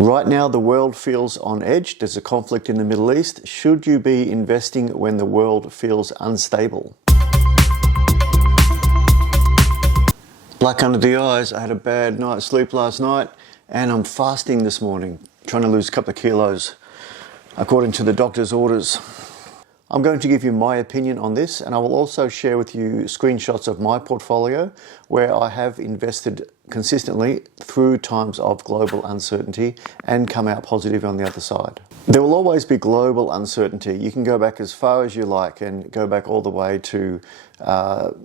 Right now, the world feels on edge. There's a conflict in the Middle East. Should you be investing when the world feels unstable? Black under the eyes. I had a bad night's sleep last night and I'm fasting this morning, trying to lose a couple of kilos according to the doctor's orders. I'm going to give you my opinion on this, and I will also share with you screenshots of my portfolio where I have invested consistently through times of global uncertainty and come out positive on the other side. There will always be global uncertainty. You can go back as far as you like and go back all the way to,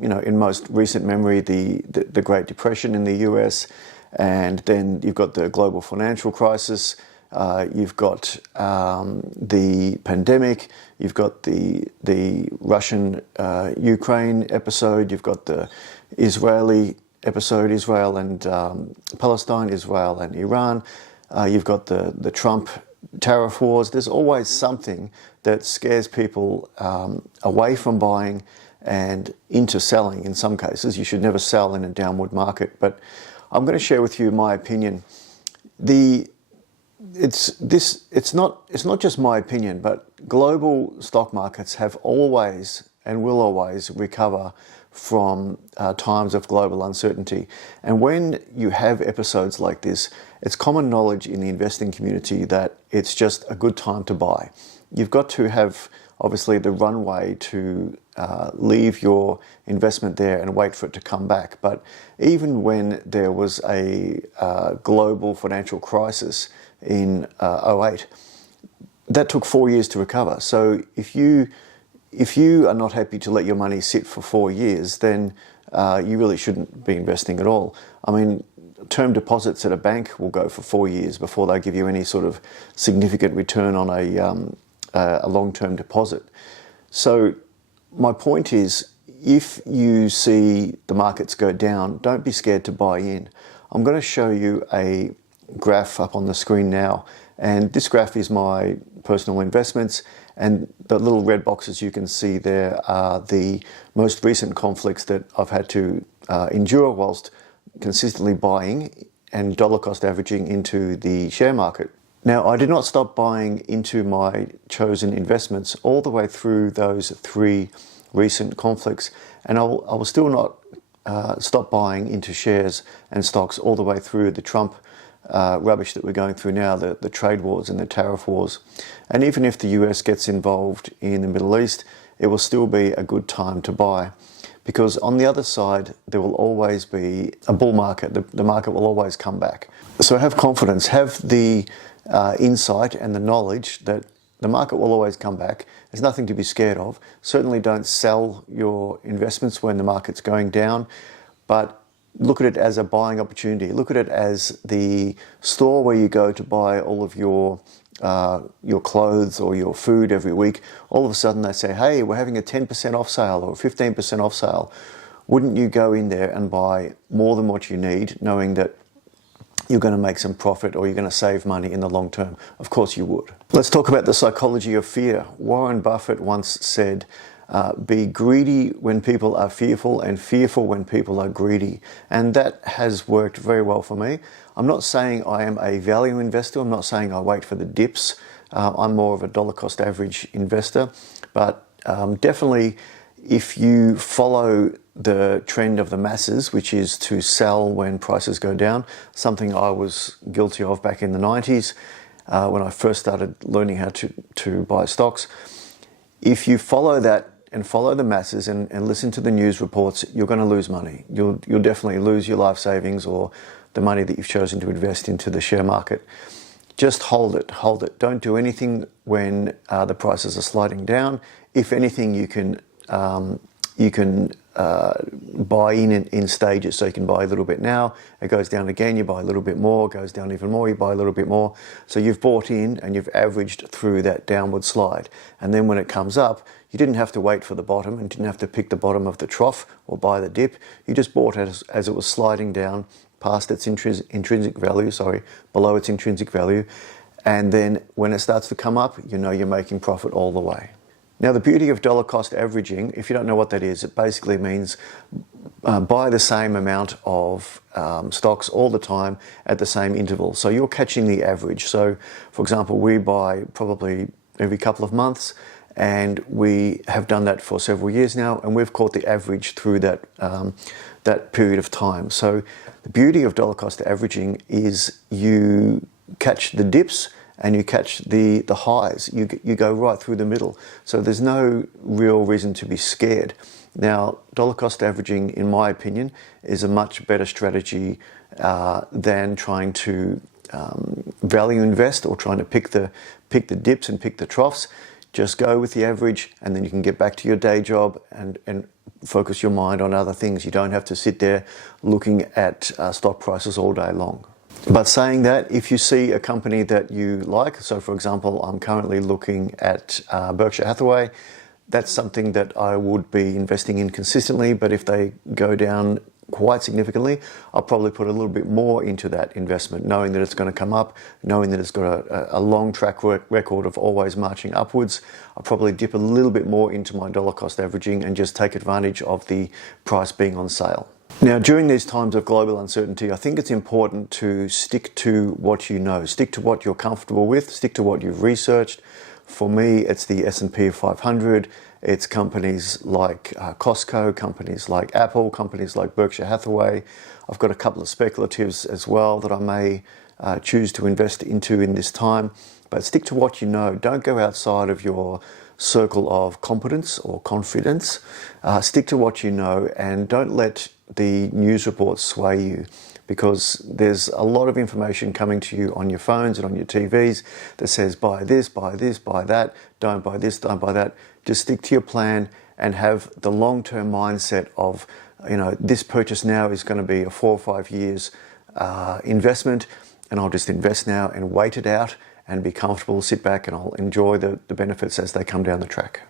in most recent memory, the Great Depression in the US, and then you've got the global financial crisis. You've got the pandemic, you've got the Russian Ukraine episode, you've got the Israeli episode, Israel and Palestine, Israel and Iran, you've got the Trump tariff wars. There's always something that scares people away from buying and into selling in some cases. You should never sell in a downward market, but I'm going to share with you my opinion. It's not just my opinion, but global stock markets have always and will always recover from times of global uncertainty. And when you have episodes like this, it's common knowledge in the investing community that it's just a good time to buy. You've got to have, obviously, the runway to leave your investment there and wait for it to come back. But even when there was a global financial crisis in 2008, that took 4 years to recover. So if you are not happy to let your money sit for 4 years, then you really shouldn't be investing at all. I mean, term deposits at a bank will go for 4 years before they give you any sort of significant return on a long-term deposit. So my point is, if you see the markets go down, don't be scared to buy in. I'm going to show you a graph up on the screen now, and this graph is my personal investments, and the little red boxes you can see there are the most recent conflicts that I've had to endure whilst consistently buying and dollar cost averaging into the share market. Now, I did not stop buying into my chosen investments all the way through those 3 recent conflicts, and I will still not stop buying into shares and stocks all the way through the Trump rubbish that we're going through now, the trade wars and the tariff wars. And even if the US gets involved in the Middle East, it will still be a good time to buy, because on the other side there will always be a bull market. The market will always come back. So have confidence, have the insight and the knowledge that the market will always come back. There's nothing to be scared of. Certainly don't sell your investments when the market's going down, but look at it as a buying opportunity. Look at it as the store where you go to buy all of your clothes or your food every week. All of a sudden they say, hey, we're having a 10% off sale or 15% off sale. Wouldn't you go in there and buy more than what you need, knowing that you're going to make some profit or you're going to save money in the long term? Of course you would. Let's talk about the psychology of fear. Warren Buffett once said, be greedy when people are fearful and fearful when people are greedy. And that has worked very well for me. I'm not saying I am a value investor. I'm not saying I wait for the dips. I'm more of a dollar cost average investor. But definitely, if you follow the trend of the masses, which is to sell when prices go down, something I was guilty of back in the 90s when I first started learning how to buy stocks. If you follow that and follow the masses and listen to the news reports, you're going to lose money. You'll definitely lose your life savings or the money that you've chosen to invest into the share market. Just hold it. Don't do anything when the prices are sliding down. If anything, you can buy in stages. So you can buy a little bit now, it goes down again, you buy a little bit more, it goes down even more, you buy a little bit more. So you've bought in and you've averaged through that downward slide. And then when it comes up, you didn't have to wait for the bottom and didn't have to pick the bottom of the trough or buy the dip. You just bought it as it was sliding down past its intrinsic value, below its intrinsic value. And then when it starts to come up, you know you're making profit all the way. Now, the beauty of dollar cost averaging, if you don't know what that is, it basically means buy the same amount of stocks all the time at the same interval. So you're catching the average. So for example, we buy probably every couple of months, and we have done that for several years now, and we've caught the average through that period of time. So the beauty of dollar cost averaging is you catch the dips and you catch the highs. You go right through the middle. So there's no real reason to be scared. Now, dollar cost averaging, in my opinion, is a much better strategy than trying to value invest or trying to pick the dips and pick the troughs. Just go with the average, and then you can get back to your day job and focus your mind on other things. You don't have to sit there looking at stock prices all day long. But saying that, if you see a company that you like, so for example, I'm currently looking at Berkshire Hathaway, that's something that I would be investing in consistently, but if they go down quite significantly, I'll probably put a little bit more into that investment, knowing that it's going to come up, knowing that it's got a long track record of always marching upwards. I'll probably dip a little bit more into my dollar cost averaging and just take advantage of the price being on sale. Now, during these times of global uncertainty, I think it's important to stick to what you know, stick to what you're comfortable with, stick to what you've researched. For me, it's the S&P 500, it's companies like Costco, companies like Apple, companies like Berkshire Hathaway. I've got a couple of speculatives as well that I may choose to invest into in this time. But stick to what you know. Don't go outside of your circle of competence or confidence. Stick to what you know, and don't let the news reports sway you, because there's a lot of information coming to you on your phones and on your TVs that says buy this, buy this, buy that, don't buy this, don't buy that. Just stick to your plan and have the long-term mindset of, this purchase now is going to be a 4 or 5 years investment, and I'll just invest now and wait it out and be comfortable, sit back, and I'll enjoy the benefits as they come down the track.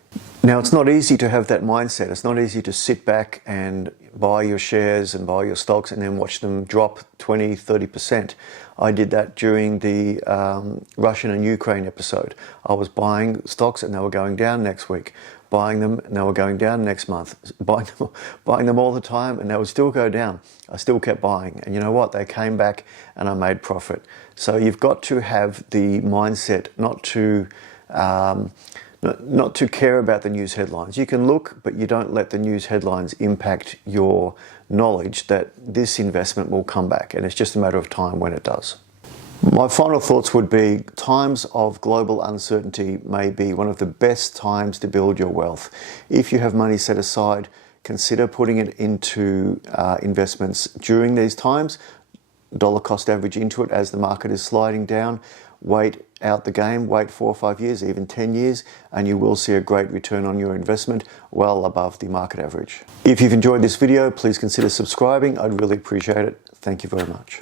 Now, it's not easy to have that mindset. It's not easy to sit back and buy your shares and buy your stocks and then watch them drop 20, 30%. I did that during the Russian and Ukraine episode. I was buying stocks and they were going down next week, buying them and they were going down next month, buying them all the time and they would still go down. I still kept buying, and you know what? They came back and I made profit. So you've got to have the mindset not to care about the news headlines. You can look, but you don't let the news headlines impact your knowledge that this investment will come back, and it's just a matter of time when it does. My final thoughts would be, times of global uncertainty may be one of the best times to build your wealth. If you have money set aside, consider putting it into investments during these times. Dollar cost average into it as the market is sliding down. Wait out the game, wait 4 or 5 years, even 10 years, and you will see a great return on your investment, well above the market average. If you've enjoyed this video, please consider subscribing. I'd really appreciate it. Thank you very much.